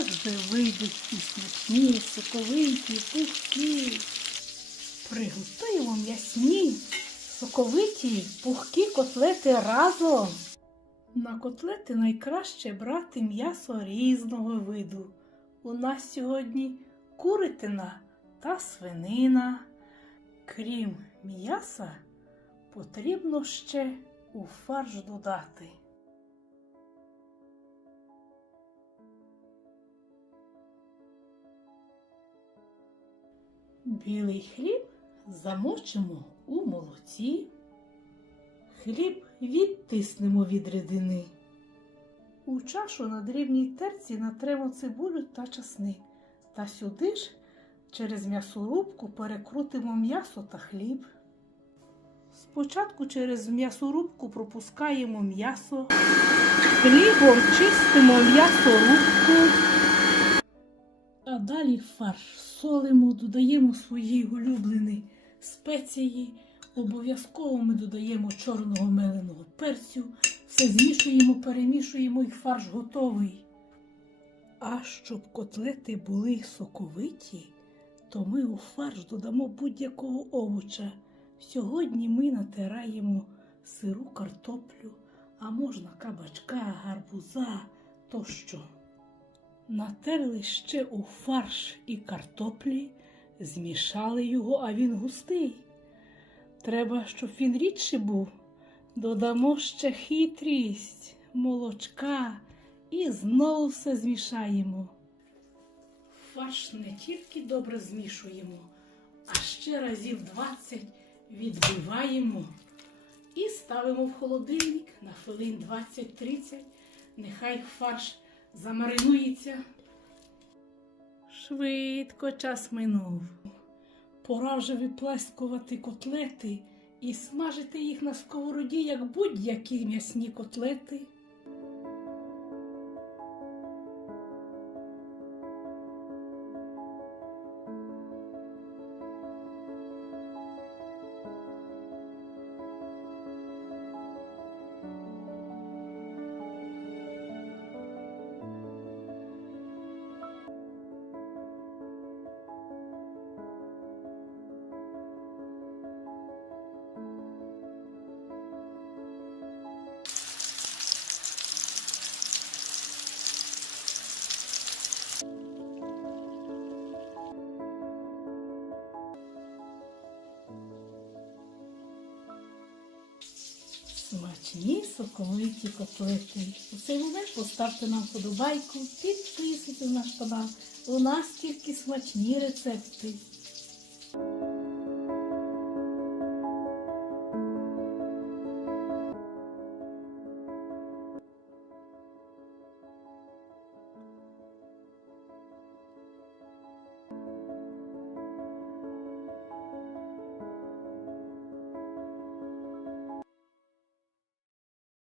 завжди вийдуть і смачні, соковиті, пухкі. Приготуємо м'ясні, соковиті, пухкі котлети разом. На котлети найкраще брати м'ясо різного виду. У нас сьогодні куритина та свинина. Крім м'яса, потрібно ще у фарш додати. Білий хліб замочимо у молоці. Хліб відтиснемо від рідини. У чашу на дрібній терці натремо цибулю та часник. Та сюди ж через м'ясорубку перекрутимо м'ясо та хліб. Спочатку через м'ясорубку пропускаємо м'ясо, хлібом чистимо м'ясорубку, а далі фарш солимо, додаємо свої улюблені спеції. Обов'язково ми додаємо чорного меленого перцю, все змішуємо, перемішуємо і фарш готовий. А щоб котлети були соковиті, то ми у фарш додамо будь-якого овоча. Сьогодні ми натираємо сиру картоплю, а можна кабачка, гарбуза тощо. Натерли ще у фарш і картоплі, змішали його, а він густий. Треба, щоб він рідший був. Додамо ще хитрість, молочка і знову все змішаємо. Фарш не тільки добре змішуємо, а ще разів 20 відбиваємо і ставимо в холодильник на хвилин 20-30. Нехай фарш замаринується. Швидко час минув. Пора вже виплескувати котлети і смажити їх на сковороді, як будь-які м'ясні котлети. Смачні соковиті котлети. Цей момент поставте нам вподобайку, підписуйтесь на наш канал. У нас тільки смачні рецепти.